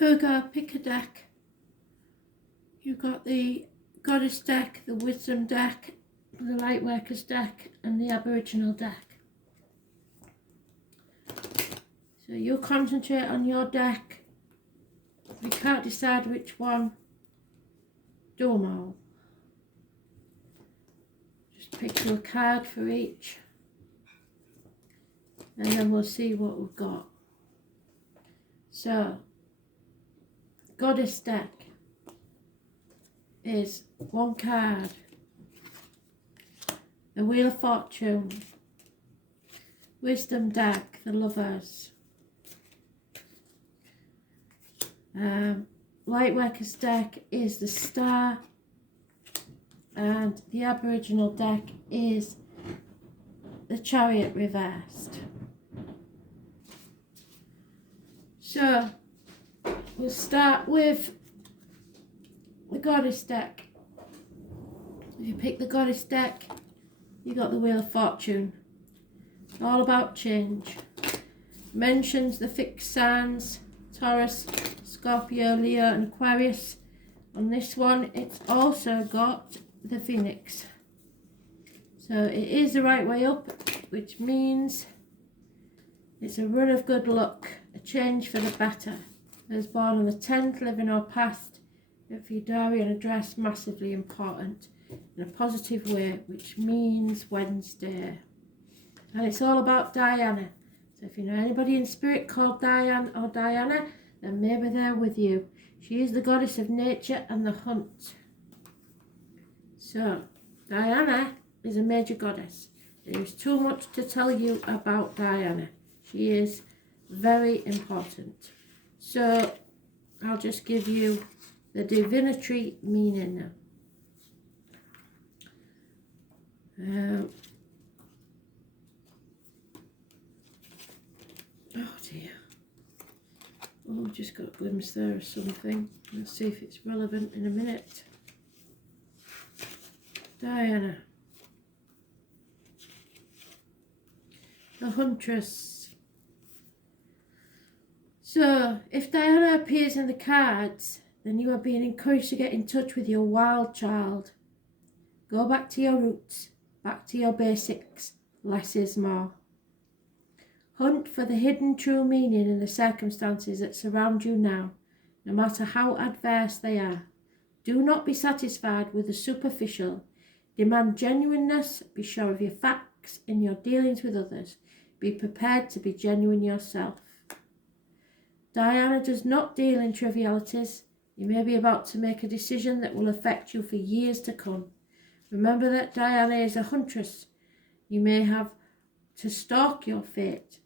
Urga, pick a deck. You've got the Goddess deck, the Wisdom deck, the Lightworkers deck, and the Aboriginal deck. So you'll concentrate on your deck. If you can't decide which one, do them all. Just pick you a card for each, and then we'll see what we've got. So, Goddess deck is one card, the Wheel of Fortune. Wisdom deck, the Lovers. Lightworkers deck is the Star, and the Aboriginal deck is the Chariot reversed. So we'll start with the Goddess deck. If you pick the Goddess deck, you got the Wheel of Fortune. All about change. Mentions the fixed signs, Taurus, Scorpio, Leo and Aquarius. On this one, it's also got the Phoenix. So it is the right way up, which means it's a run of good luck, a change for the better. Those born on the 10th, living or past, if your diary and address, massively important in a positive way, which means Wednesday. And it's all about Diana. So if you know anybody in spirit called Diane or Diana, then maybe they're with you. She is the goddess of nature and the hunt. So, Diana is a major goddess. There is too much to tell you about Diana. She is very important. So, I'll just give you the divinatory meaning now. Oh dear. Oh, I've just got a glimpse there of something. Let's see if it's relevant in a minute. Diana. The Huntress. So, if Diana appears in the cards, then you are being encouraged to get in touch with your wild child. Go back to your roots, back to your basics. Less is more. Hunt for the hidden true meaning in the circumstances that surround you now, no matter how adverse they are. Do not be satisfied with the superficial. Demand genuineness. Be sure of your facts in your dealings with others. Be prepared to be genuine yourself. Diana does not deal in trivialities. You may be about to make a decision that will affect you for years to come. Remember that Diana is a huntress. You may have to stalk your fate,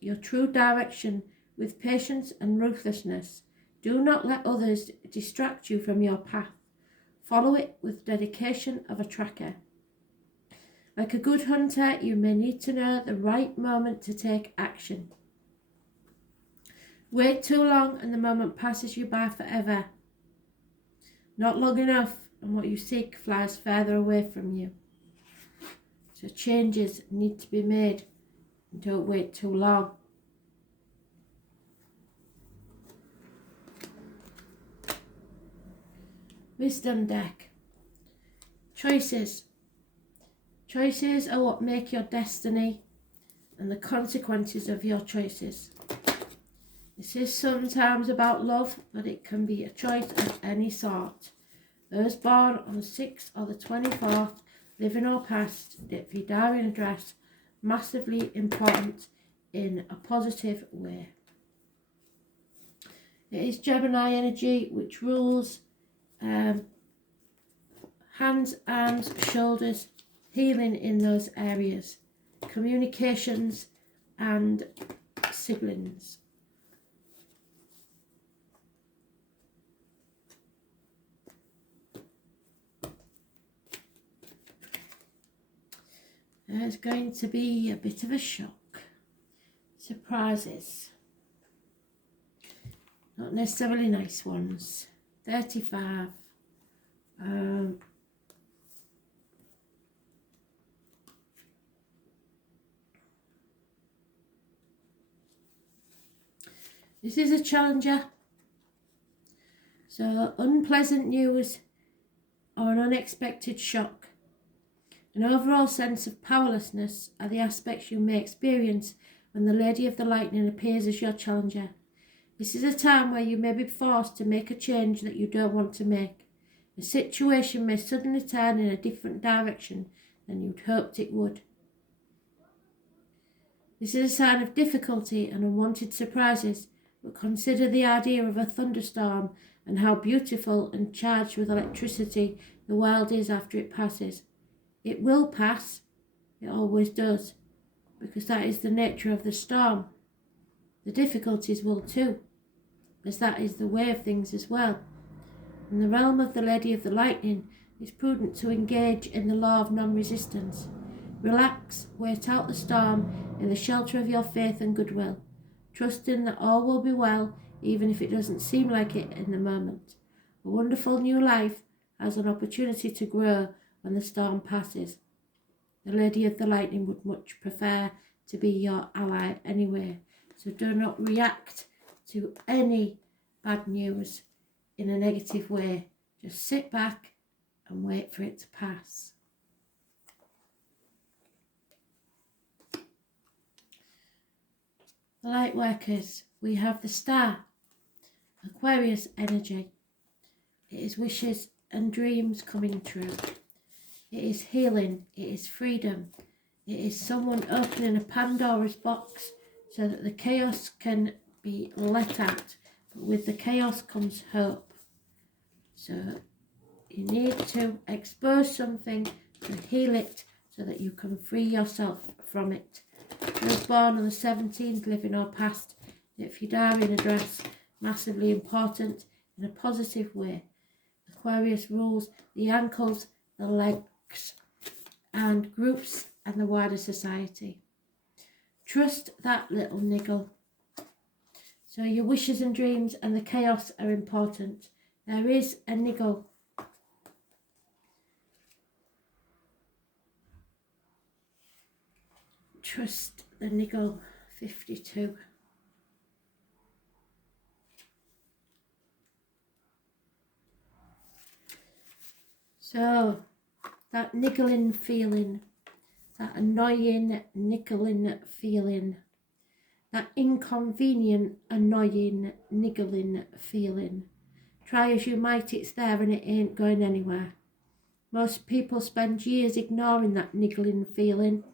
your true direction, with patience and ruthlessness. Do not let others distract you from your path. Follow it with dedication of a tracker. Like a good hunter, you may need to know the right moment to take action. Wait too long and the moment passes you by forever. Not long enough and what you seek flies further away from you. So changes need to be made. Don't wait too long. Wisdom deck. Choices. Choices are what make your destiny and the consequences of your choices. This is sometimes about love, but it can be a choice of any sort. Those born on the 6th or the 24th, living or past, if your diary and address, massively important in a positive way. It is Gemini energy which rules hands, arms, shoulders, healing in those areas, communications and siblings. There's going to be a bit of a shock. Surprises. Not necessarily nice ones. 35. This is a challenger. So unpleasant news or an unexpected shock. An overall sense of powerlessness are the aspects you may experience when the Lady of the Lightning appears as your challenger. This is a time where you may be forced to make a change that you don't want to make. The situation may suddenly turn in a different direction than you'd hoped it would. This is a sign of difficulty and unwanted surprises, but consider the idea of a thunderstorm and how beautiful and charged with electricity the world is after it passes. It will pass, it always does, because that is the nature of the storm. The difficulties will too, as that is the way of things as well. In the realm of the Lady of the Lightning, it's prudent to engage in the law of non-resistance. Relax, wait out the storm in the shelter of your faith and goodwill, trusting that all will be well, even if it doesn't seem like it in the moment. A wonderful new life has an opportunity to grow when the storm passes. The Lady of the Lightning would much prefer to be your ally anyway, so do not react to any bad news in a negative way. Just sit back and wait for it to pass. The light workers, we have the star, Aquarius energy. It is wishes and dreams coming true. It is healing, it is freedom. It is someone opening a Pandora's box so that the chaos can be let out. But with the chaos comes hope. So you need to expose something to heal it so that you can free yourself from it. Those born on the 17th, living or past, if you die in a dress, massively important in a positive way. Aquarius rules the ankles, the legs, and groups and the wider society. Trust that little niggle. So your wishes and dreams and the chaos are important. There is a niggle. Trust the niggle. 52. So that niggling feeling, that annoying niggling feeling, that inconvenient, annoying, niggling feeling. Try as you might, it's there and it ain't going anywhere. Most people spend years ignoring that niggling feeling,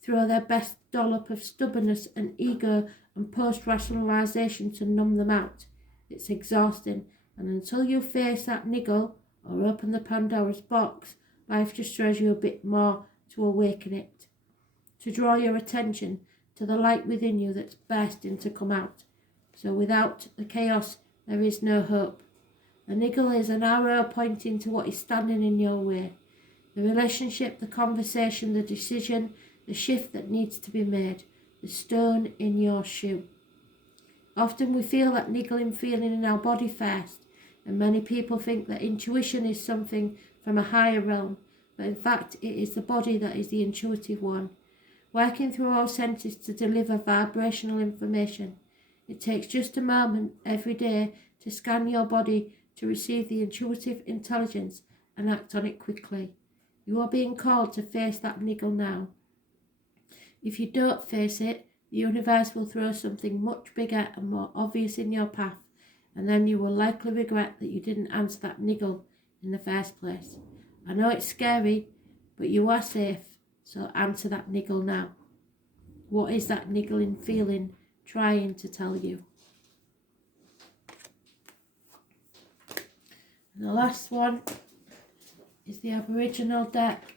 throw their best dollop of stubbornness and ego and post-rationalisation to numb them out. It's exhausting, and until you face that niggle or open the Pandora's box, life just throws you a bit more to awaken it, to draw your attention to the light within you that's bursting to come out. So without the chaos, there is no hope. A niggle is an arrow pointing to what is standing in your way. The relationship, the conversation, the decision, the shift that needs to be made, the stone in your shoe. Often we feel that niggling feeling in our body first, and many people think that intuition is something from a higher realm, but in fact it is the body that is the intuitive one, working through our senses to deliver vibrational information. It takes just a moment every day to scan your body to receive the intuitive intelligence and act on it quickly. You are being called to face that niggle now. If you don't face it, the universe will throw something much bigger and more obvious in your path, and then you will likely regret that you didn't answer that niggle in the first place. I know it's scary, but you are safe, so answer that niggle now. What is that niggling feeling trying to tell you? And the last one is the Aboriginal deck.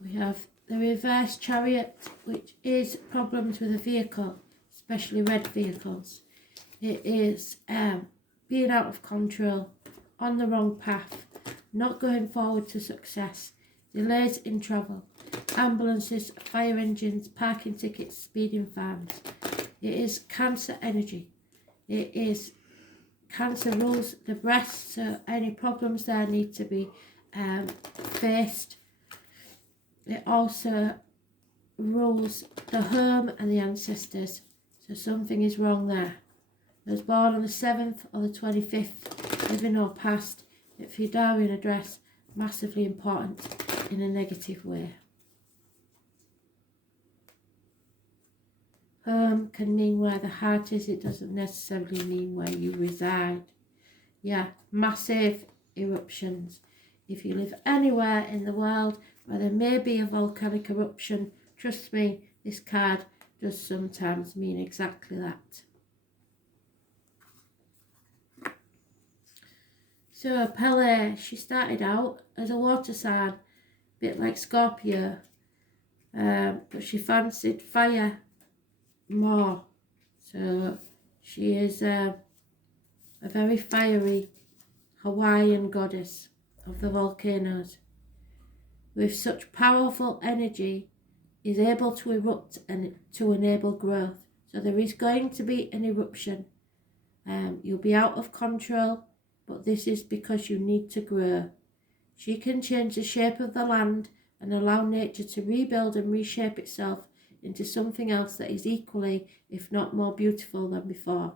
We have the reverse chariot, which is problems with a vehicle, especially red vehicles. It is being out of control, on the wrong path, not going forward to success, delays in travel, ambulances, fire engines, parking tickets, speeding fines. It is Cancer energy. It is Cancer rules the breast, so any problems there need to be faced. It also rules the home and the ancestors, so something is wrong there. Those born on the 7th or the 25th, living or past, if your Darwin address, massively important in a negative way. Home can mean where the heart is, it doesn't necessarily mean where you reside. Yeah, massive eruptions. If you live anywhere in the world where there may be a volcanic eruption, trust me, this card does sometimes mean exactly that. So Pele, she started out as a water sign, a bit like Scorpio, but she fancied fire more. So she is a very fiery Hawaiian goddess of the volcanoes. With such powerful energy, is able to erupt and to enable growth. So there is going to be an eruption. You'll be out of control, but this is because you need to grow. She can change the shape of the land and allow nature to rebuild and reshape itself into something else that is equally, if not more beautiful than before.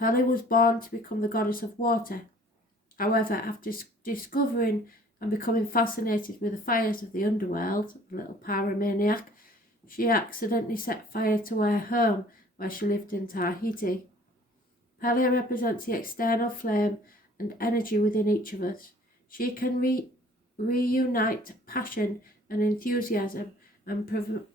Pele was born to become the goddess of water. However, after discovering and becoming fascinated with the fires of the underworld, a little pyromaniac, she accidentally set fire to her home where she lived in Tahiti. Pele represents the external flame and energy within each of us. She can reunite passion and enthusiasm and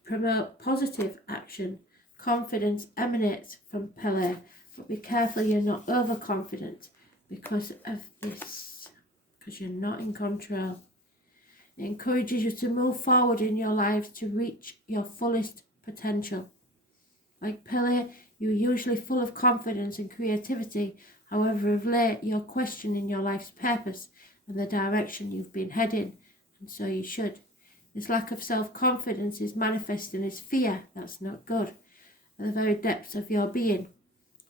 promote positive action. Confidence emanates from Pele, but be careful you're not overconfident because of this, because you're not in control. It encourages you to move forward in your lives to reach your fullest potential. Like Pele, you're usually full of confidence and creativity. However, of late, you're questioning your life's purpose and the direction you've been heading, and so you should. This lack of self-confidence is manifesting as fear. That's not good. At the very depths of your being.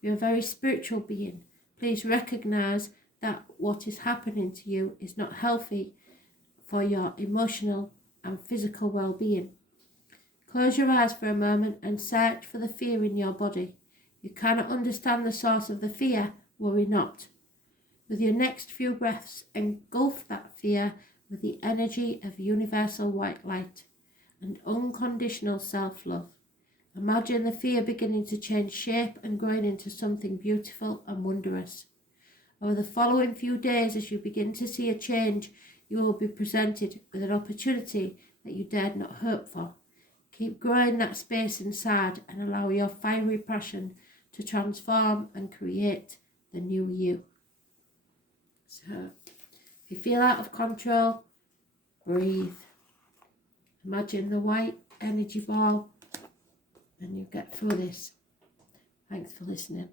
You're a very spiritual being. Please recognize that what is happening to you is not healthy for your emotional and physical well-being. Close your eyes for a moment and search for the fear in your body. You cannot understand the source of the fear, worry not. With your next few breaths, engulf that fear with the energy of universal white light and unconditional self-love. Imagine the fear beginning to change shape and growing into something beautiful and wondrous. Over the following few days, as you begin to see a change, you will be presented with an opportunity that you dared not hope for. Keep growing that space inside and allow your fiery passion to transform and create the new you. So, if you feel out of control, breathe. Imagine the white energy ball and you get through this. Thanks for listening.